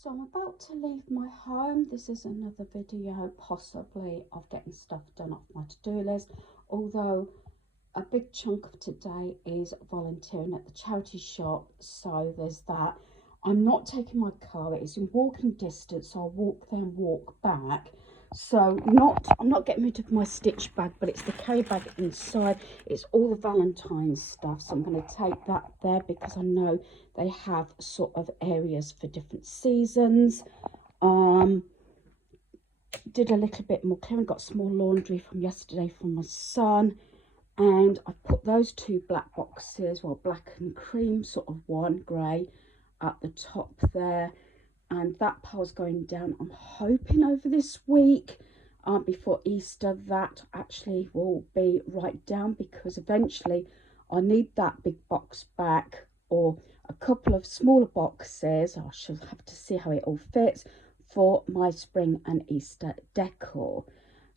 So I'm about to leave my home. This is another video possibly of getting stuff done off my to-do list, although a big chunk of today is volunteering at the charity shop, so there's that. I'm not taking my car, it is in walking distance, so I'll walk there and walk back. So I'm not getting rid of my stitch bag, but it's the carry bag inside. It's all the Valentine's stuff, so I'm going to take that there because I know they have sort of areas for different seasons. Did a little bit more clearing, got some more laundry from yesterday from my son, and I put those two black boxes, well, black and cream, sort of one grey at the top there, and that pile's going down. I'm hoping over this week before Easter that actually will be right down, because eventually I need that big box back, or a couple of smaller boxes. I shall have to see how it all fits for my spring and Easter decor.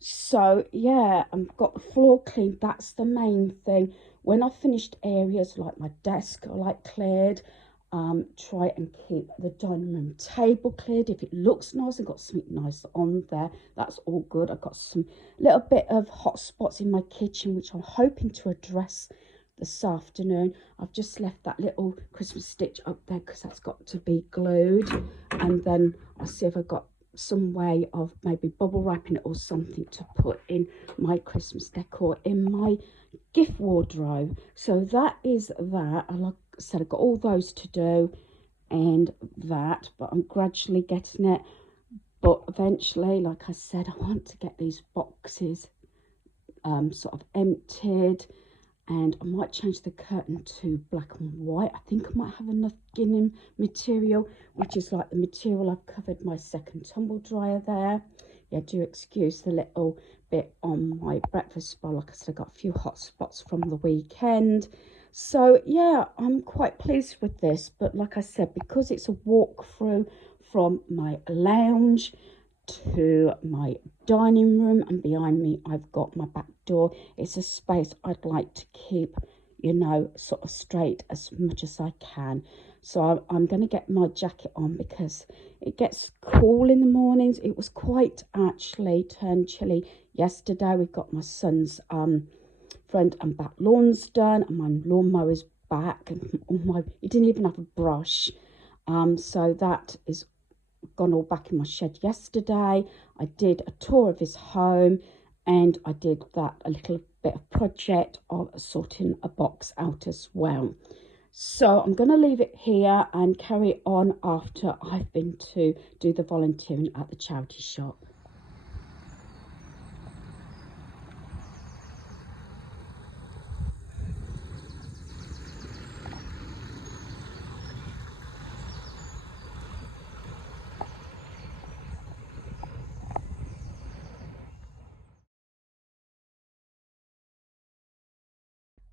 So yeah, I've got the floor cleaned. That's the main thing. When I've finished areas like my desk are like cleared, try and keep the dining room table cleared. If it looks nice and got something nice on there, that's all good. I've got some little bit of hot spots in my kitchen which I'm hoping to address this afternoon. I've just left that little Christmas stitch up there because that's got to be glued, and then I'll see if I've got some way of maybe bubble wrapping it or something to put in my Christmas decor in my gift wardrobe. So that is that. Like I said, I've got all those to do and that, but I'm gradually getting it. But eventually, like I said, I want to get these boxes sort of emptied, and I might change the curtain to black and white. I think I might have enough gingham material, which is like the material I've covered my second tumble dryer there. Yeah, do excuse the little bit on my breakfast bowl. Like I said, I got a few hot spots from the weekend. So yeah, I'm quite pleased with this. But like I said, because it's a walkthrough from my lounge to my dining room, and behind me I've got my back door. It's a space I'd like to keep, you know, sort of straight as much as I can. So I'm going to get my jacket on because it gets cool in the mornings. It was quite actually turned chilly yesterday. We've got my son's front and back lawns done, and my lawnmower's back, and he didn't even have a brush. So that is gone all back in my shed yesterday. I did a tour of his home, and I did that a little bit of project of sorting a box out as well. So I'm going to leave it here and carry on after I've been to do the volunteering at the charity shop.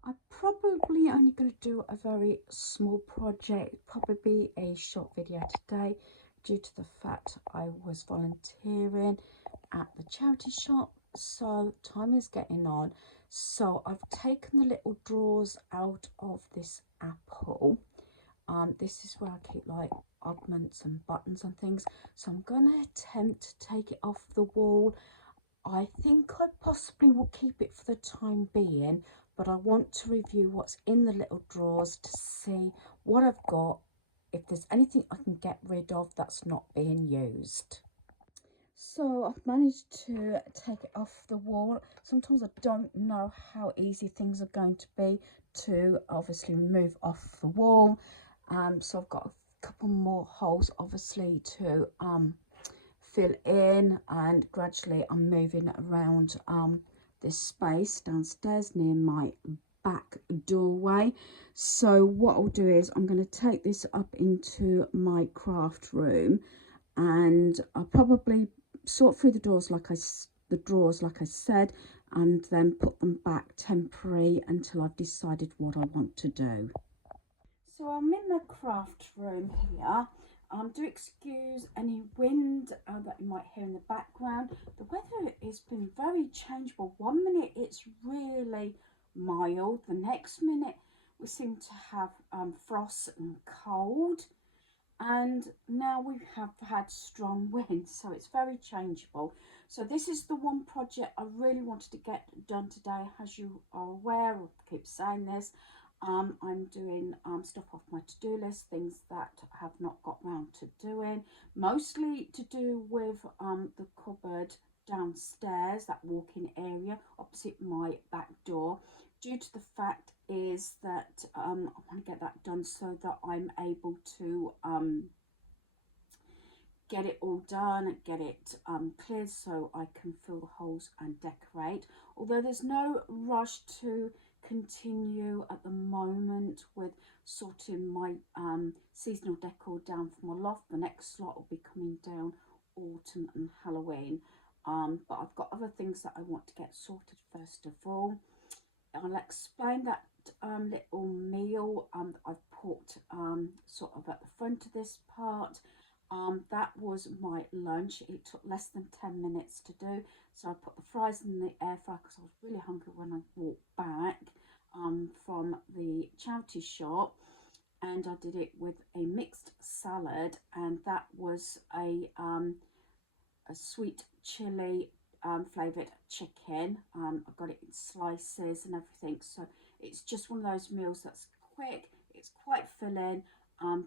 I'm probably only going to do a very small project, probably a short video today, due to the fact I was volunteering at the charity shop. So time is getting on. So I've taken the little drawers out of this apple. This is where I keep like oddments and buttons and things. So I'm going to attempt to take it off the wall. I think I possibly will keep it for the time being, but I want to review what's in the little drawers to see what I've got, if there's anything I can get rid of that's not being used. So I've managed to take it off the wall. Sometimes I don't know how easy things are going to be to obviously remove off the wall. So I've got a couple more holes obviously to fill in, and gradually I'm moving around this space downstairs near my back doorway. So what I'll do is I'm going to take this up into my craft room, and I'll probably sort through the drawers like I said, and then put them back temporary until I've decided what I want to do. So I'm in my craft room here. Do excuse any wind that you might hear in the background. The weather has been very changeable. One minute it's really mild, the next minute we seem to have frost and cold. and now we have had strong winds, so it's very changeable. So this is the one project I really wanted to get done today. As you are aware, I keep saying this, I'm doing stuff off my to-do list, things that I have not got round to doing, mostly to do with the cupboard downstairs, that walk-in area opposite my back door, due to the fact is that I want to get that done so that I'm able to get it all done, get it cleared so I can fill the holes and decorate. Although there's no rush to continue at the moment with sorting my seasonal decor down for my loft. The next slot will be coming down autumn and Halloween. But I've got other things that I want to get sorted first of all. I'll explain that little meal I've put sort of at the front of this part. That was my lunch. It took less than 10 minutes to do. So I put the fries in the air fryer because I was really hungry when I walked back from the Chatty shop. And I did it with a mixed salad, and that was a sweet chili flavoured chicken. I got it in slices and everything, so it's just one of those meals that's quick, it's quite filling,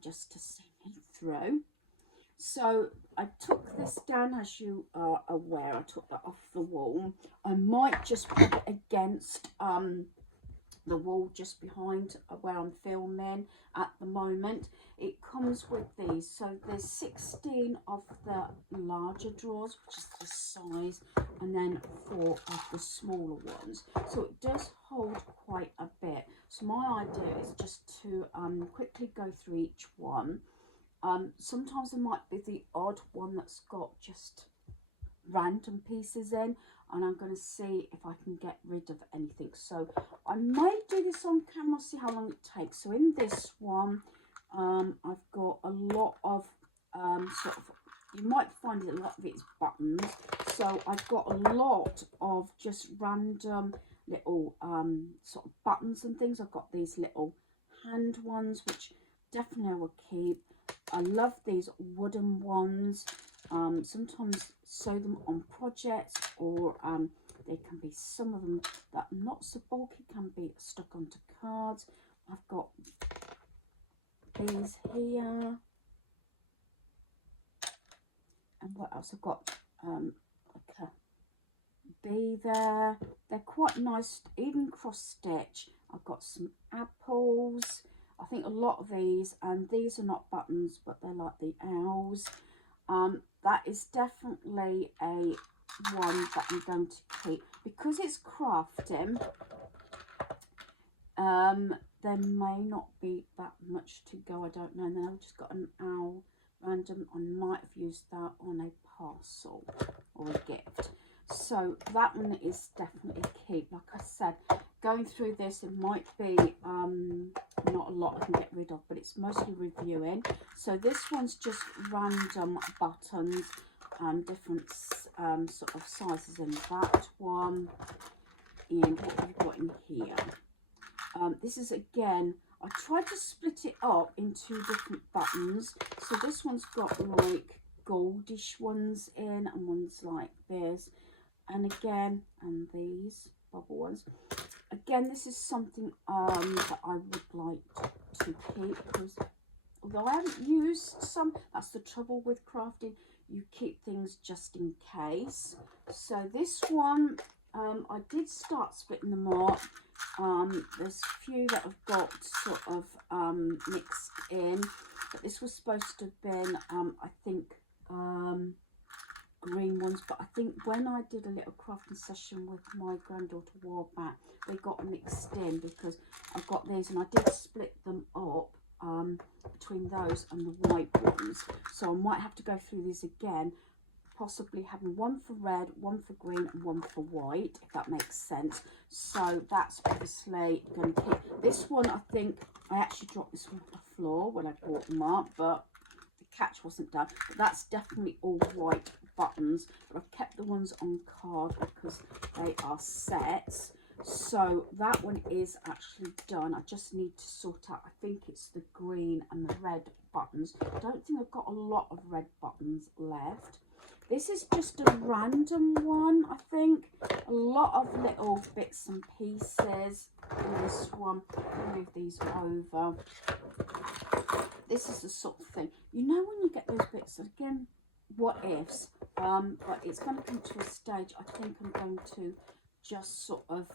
just to see me through. So I took this down, as you are aware, I took that off the wall. I might just put it against the wall just behind where I'm filming at the moment. It comes with these, so there's 16 of the larger drawers, which is the size, and then 4 of the smaller ones, so it does hold quite a bit. So my idea is just to quickly go through each one. Sometimes there might be the odd one that's got just random pieces in, and I'm going to see if I can get rid of anything. So I might do this on camera, see how long it takes. So in this one, I've got a lot of sort of, you might find a lot of it's buttons. So I've got a lot of just random little sort of buttons and things. I've got these little hand ones, which definitely I will keep. I love these wooden ones. Sometimes sew them on projects, or they can be, some of them that are not so bulky can be stuck onto cards. I've got these here, and what else? I've got like a bee there. They're quite nice, even cross stitch. I've got some apples. I think a lot of these, and these are not buttons, but they're like the owls. That is definitely a one that I'm going to keep because it's crafting. There may not be that much to go, I don't know. And then I've just got an owl random. I might have used that on a parcel or a gift, so that one is definitely keep. Like I said, going through this, it might be not a lot I can get rid of, but it's mostly reviewing. So this one's just random buttons, different sort of sizes in that one. And what have we got in here? This is, again, I tried to split it up into different buttons. So this one's got like goldish ones in, and ones like this, and again, and these bubble ones. Again, this is something that I would like to keep, because although I haven't used some, that's the trouble with crafting, you keep things just in case. So this one, I did start splitting them up. There's a few that have got sort of mixed in, but this was supposed to have been, I think, green ones, but I think when I did a little crafting session with my granddaughter a while back, they got mixed in, because I've got these and I did split them up between those and the white ones. So I might have to go through these again, possibly having one for red, one for green, and one for white, if that makes sense. So that's obviously going to keep. This one, I think I actually dropped this one on the floor when I brought them up, but the catch wasn't done. But that's definitely all white buttons, but I've kept the ones on card because they are sets. So that one is actually done. I just need to sort out, I think it's the green and the red buttons. I don't think I've got a lot of red buttons left. This is just a random one, I think. A lot of little bits and pieces in this one. I'll move these over. This is the sort of thing, you know, when you get those bits, again, what ifs, but it's going to come to a stage, I think I'm going to just sort of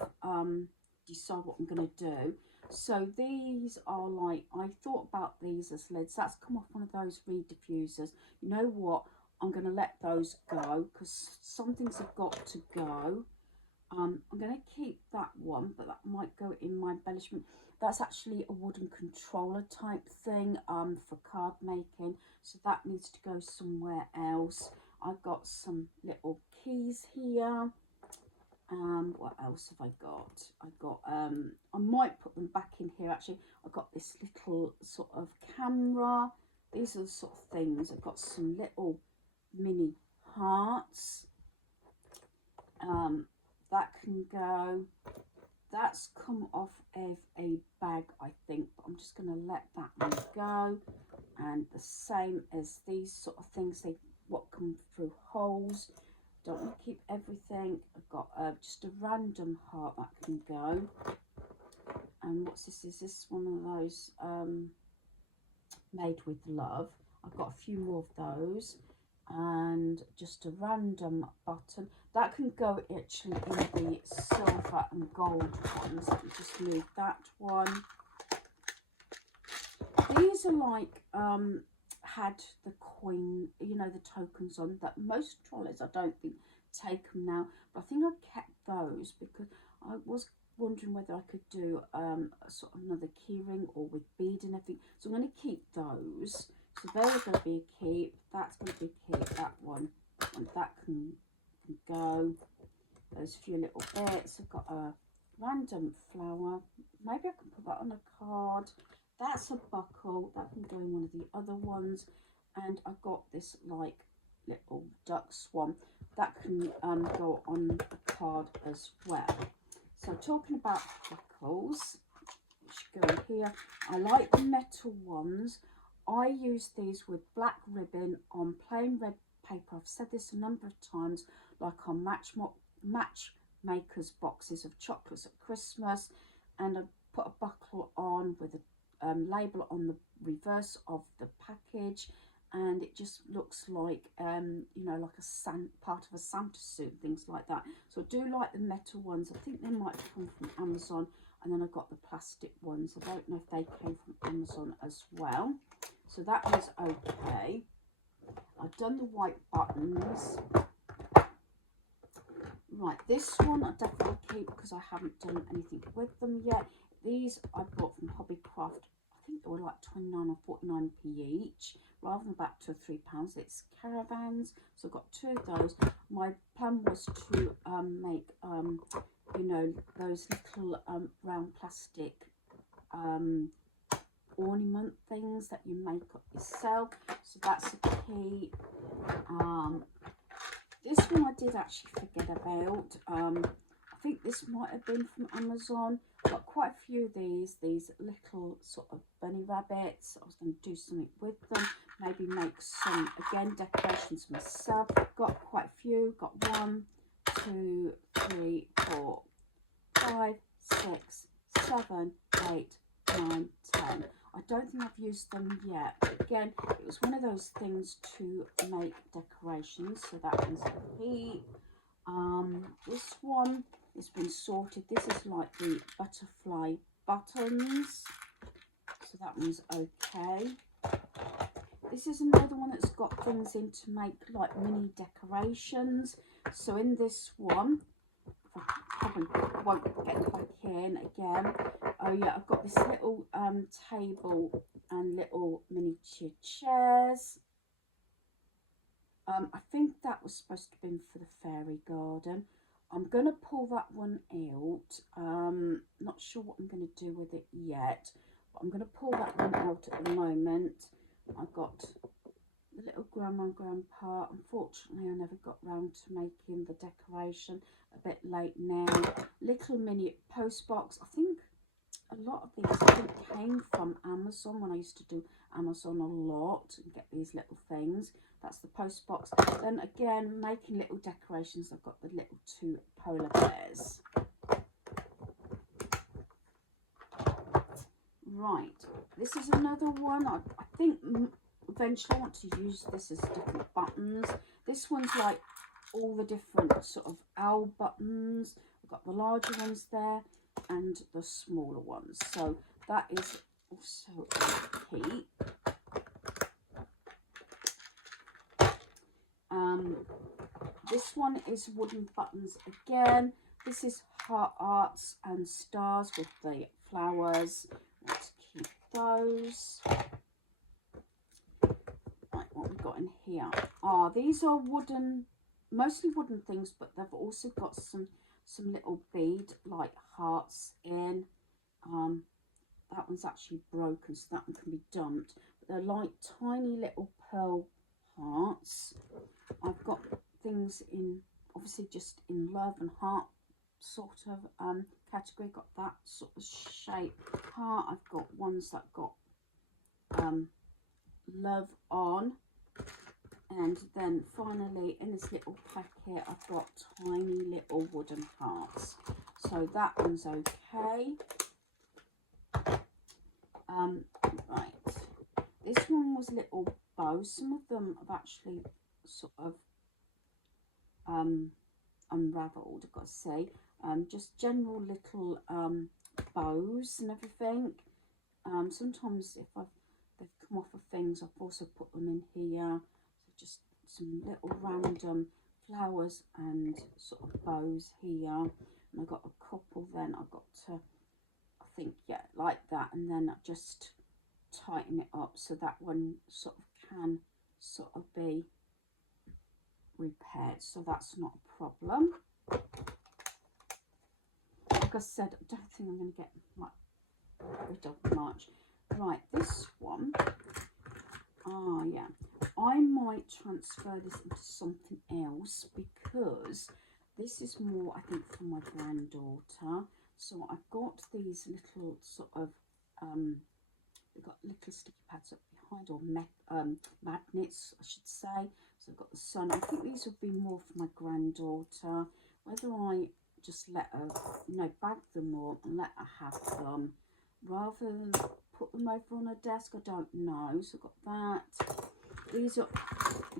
decide what I'm going to do. So these are like, I thought about these as lids. That's come off one of those reed diffusers. You know what, I'm going to let those go because some things have got to go. I'm going to keep that one, but that might go in my embellishment. That's actually a wooden controller type thing for card making, so that needs to go somewhere else. I've got some little keys here. What else have I got? I might put them back in here actually. I've got this little sort of camera. These are the sort of things. I've got some little mini hearts. That can go. That's come off of a bag, I think, but I'm just going to let that one go. And the same as these sort of things, they what come through holes. Don't want to keep everything. I've got just a random heart that can go. And what's this? Is this one of those made with love? I've got a few more of those. And just a random button that can go actually in the silver and gold ones. Let me just move that one. These are like had the coin, you know, the tokens on that. Most trolleys I don't think take them now, but I think I kept those because I was wondering whether I could do a sort of another key ring or with bead and everything, so I'm going to keep those. So they're going to be a keep, that's going to be a keep, that one, and that can go. Those few little bits. I've got a random flower, maybe I can put that on a card. That's a buckle, that can go in one of the other ones. And I've got this like little duck swan, that can go on a card as well. So talking about buckles, which go in here, I like the metal ones. I use these with black ribbon on plain red paper. I've said this a number of times, like on matchmakers boxes of chocolates at Christmas, and I put a buckle on with a label on the reverse of the package, and it just looks like you know, like a part of a Santa suit, things like that. So I do like the metal ones. I think they might come from Amazon. And then I got the plastic ones. I don't know if they came from Amazon as well. So that was okay. I've done the white buttons. Right, this one I definitely keep because I haven't done anything with them yet. These I bought from Hobbycraft. I think they were like 29 or 49p each, rather than back to £3. It's caravans, so I've got two of those. My plan was to make you know, those little round plastic ornament things that you make up yourself. So that's a key. This one I did actually forget about. I think this might have been from Amazon. Got quite a few of these little sort of bunny rabbits. I was going to do something with them, maybe make some, again, decorations myself. Got quite a few. Got 1, 2, 3, 4, 5, 6, 7, 8, 9, 10. I don't think I've used them yet, but again, it was one of those things to make decorations. So that one's a heap. This one has been sorted. This is like the butterfly buttons, so that one's okay. This is another one that's got things in to make like mini decorations. So in this one, I probably won't get back in again. Oh yeah, I've got this little table and little miniature chairs. I think that was supposed to be for the fairy garden. I'm going to pull that one out. Not sure what I'm going to do with it yet, but I'm going to pull that one out at the moment. I've got the little grandma and grandpa. Unfortunately, I never got round to making the decoration, a bit late now. Little mini post box. I think a lot of these I think came from Amazon when I used to do Amazon a lot and get these little things. That's the post box. Then again, making little decorations. I've got the little 2 polar bears. Right, this is another one. I think eventually I want to use this as different buttons. This one's like all the different sort of owl buttons. I've got the larger ones there and the smaller ones. So that is also a keep. This one is wooden buttons again. This is hearts and stars with the flowers. Let's keep those. Right, what we've got in here. These are wooden, mostly wooden things, but they've also got some little bead like hearts in. That one's actually broken, so that one can be dumped. But they're like tiny little pearl hearts. I've got things in, obviously just in love and heart sort of category. Got that sort of shape heart. I've got ones that got love on. And then finally in this little packet I've got tiny little wooden hearts. So that one's okay. Right. This one was little bows. Some of them have actually sort of unravelled, I've got to say. Just general little bows and everything. Sometimes if they've come off of things, I've also put them in here. So just some little random flowers and sort of bows here. And I've got a couple then I've got to, I think, yeah, like that. And then I just tighten it up so that one sort of can sort of be repaired. So that's not a problem. Like I said, I don't think I'm going to get rid of much. Right, this one, yeah, I might transfer this into something else because this is more, I think, for my granddaughter. So I've got these little sort of, they've got little sticky pads up behind, or magnets, I should say. So I've got the sun. I think these would be more for my granddaughter. Whether I just let her, bag them up and let her have them, rather than put them over on her desk, I don't know. So I've got that. These are,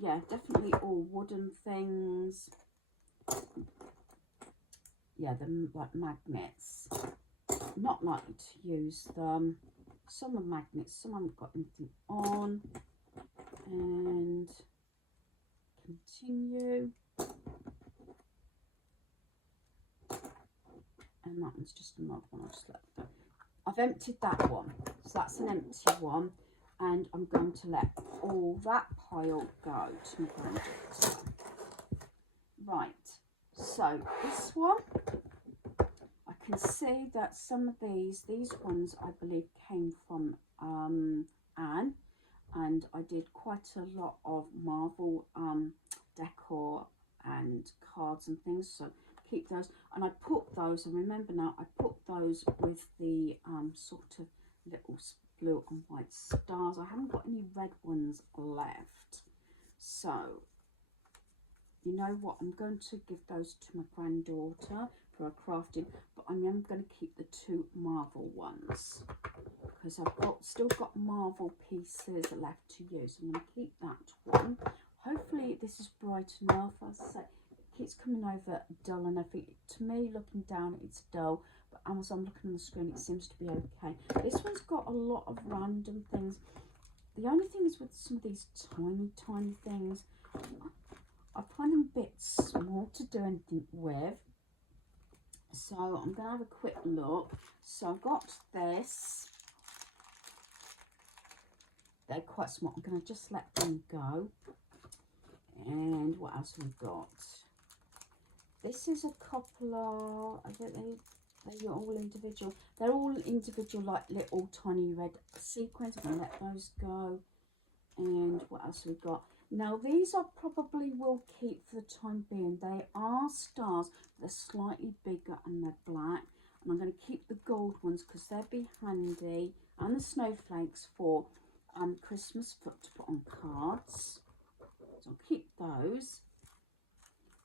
yeah, definitely all wooden things. Yeah, they're like magnets. Not likely to use them. Some are magnets, some haven't got anything on. And continue. And that one's just another one. I'll just let that go. I've emptied that one, so that's an empty one, and I'm going to let all that pile go to my granddaughter. Right, so this one, I can see that some of these ones I believe came from Anne, and I did quite a lot of Marvel decor and cards and things, so keep those. And I put those, and remember now, I put those with the sort of little blue and white stars. I haven't got any red ones left, so you know what, I'm going to give those to my granddaughter for her crafting, but I am going to keep the 2 Marvel ones because I've still got Marvel pieces left to use. I'm going to keep that one. Hopefully this is bright enough. As I say, it keeps coming over dull and everything. To me, looking down, it's dull, but as I'm looking on the screen, it seems to be okay. This one's got a lot of random things. The only thing is with some of these tiny things, I find them a bit small to do anything with. So I'm going to have a quick look. So I've got this. They're quite small. I'm going to just let them go. And what else have we got? This is a couple of, I think they're all individual. They're all individual, like little tiny red sequins. I'm going to let those go. And what else have we got? Now these I probably will keep for the time being. They are stars, but they're slightly bigger and they're black. And I'm going to keep the gold ones because they'll be handy, and the snowflakes for Christmas to put on cards. So I'll keep those.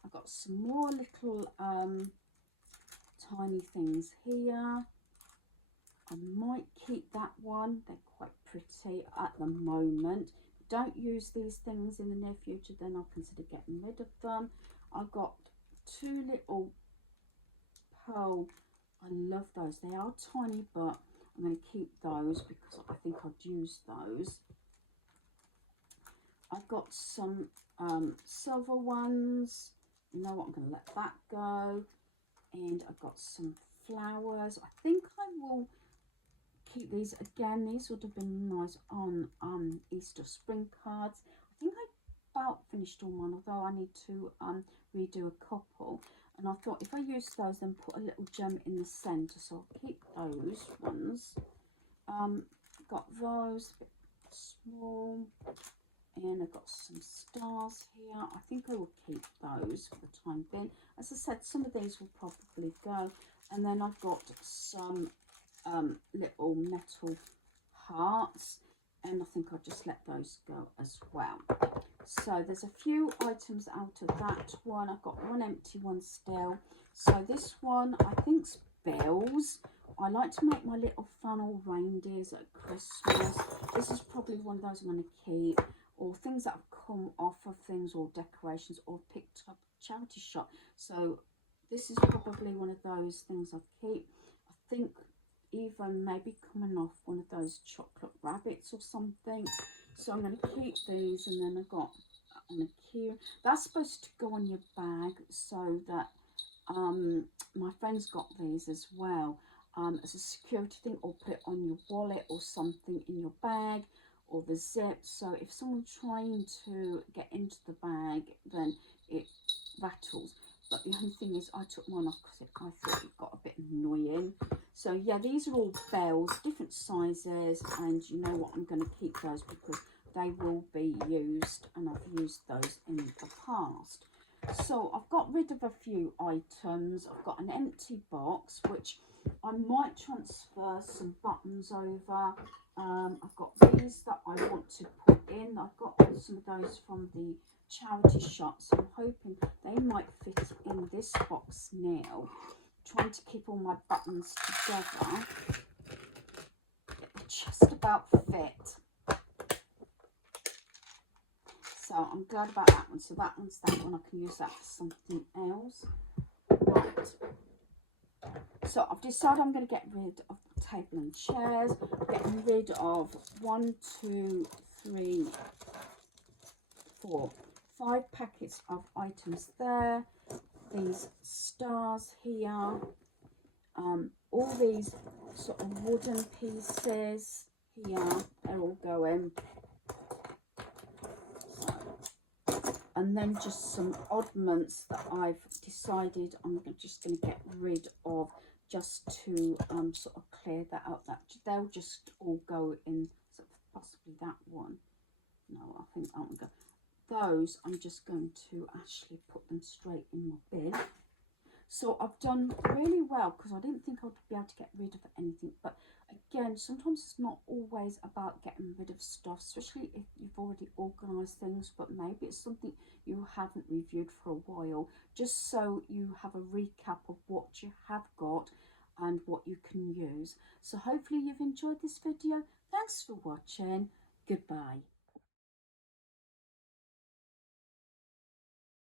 I've got some more little tiny things here. I might keep that one. They're quite pretty at the moment. Don't use these things in the near future, then I'll consider getting rid of them. I've got two little pearl. I love those. They are tiny, but I'm going to keep those because I think I'd use those. I've got some silver ones. You know what, I'm going to let that go. And I've got some flowers. I think I will keep these again. These would have been nice on Easter spring cards. I think I about finished all mine, although I need to redo a couple. And I thought if I use those, then put a little gem in the centre. So I'll keep those ones. Got those, a bit small. And I've got some stars here. I think I will keep those for the time being. As I said, some of these will probably go. And then I've got some little metal hearts, and I think I'll just let those go as well. So there's a few items out of that one. I've got one empty one still. So this one I think's bells. I like to make my little funnel reindeers at Christmas. This is probably one of those I'm going to keep, or things that have come off of things, or decorations, or picked up charity shop. So this is probably one of those things I keep. I think even maybe coming off one of those chocolate rabbits or something. So I'm going to keep these. And then I've got on a key. That's supposed to go on your bag, so that my friend's got these as well, as a security thing, or put it on your wallet or something in your bag, or the zip. So if someone's trying to get into the bag, then it rattles. But the only thing is, I took mine off because I thought it got a bit annoying. So yeah, these are all bells, different sizes, and you know what, I'm going to keep those because they will be used, and I've used those in the past. So I've got rid of a few items. I've got an empty box, which I might transfer some buttons over. I've got these that I want to put in. I've got some of those from the charity shop, so I'm hoping they might fit in this box now. Trying to keep all my buttons together. It just about fit. So I'm glad about that one. So that one's that one. I can use that for something else. Right. So I've decided I'm going to get rid of the table and chairs. Getting rid of 1, 2, 3, 4, 5 packets of items there. These stars here. All these sort of wooden pieces here. They're all going. And then just some oddments that I've decided I'm just going to get rid of, just to sort of clear that out. That they'll just all go in, sort of possibly that one. No, I think that one go. Those I'm just going to actually put them straight in my bin. So I've done really well because I didn't think I would be able to get rid of anything. But again, sometimes it's not always about getting rid of stuff, especially if you've already organised things, but maybe it's something you haven't reviewed for a while, just so you have a recap of what you have got and what you can use. So hopefully you've enjoyed this video. Thanks for watching. Goodbye.